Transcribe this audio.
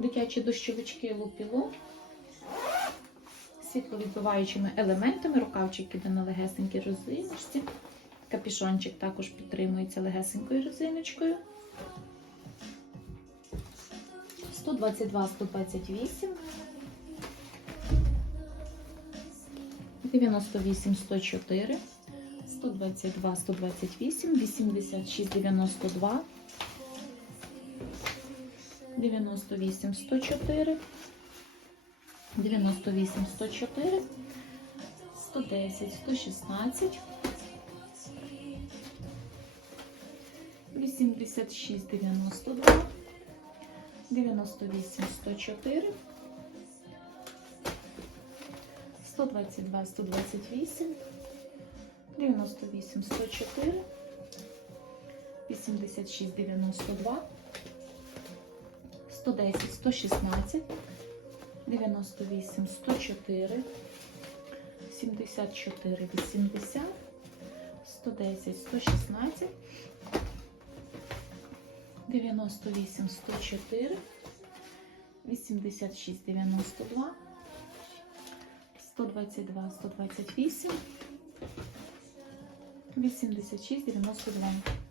дитячі дощовички лупілу. Світловідбиваючими елементами, рукавчик іде на легесенькій резиночці. Капішончик також підтримується легесенькою резиночкою. 122, 128, 98, 104, 122, 128, 86, 92, 98, 104, 98, 104, 110, 116, 86, 92, 98, 104, 122, 128, 98, 104, 86, 92, 110, 116, 98, 104, 74, 80, 110, 116, 98, 104, 86, 92, 122, 128, 86, 92.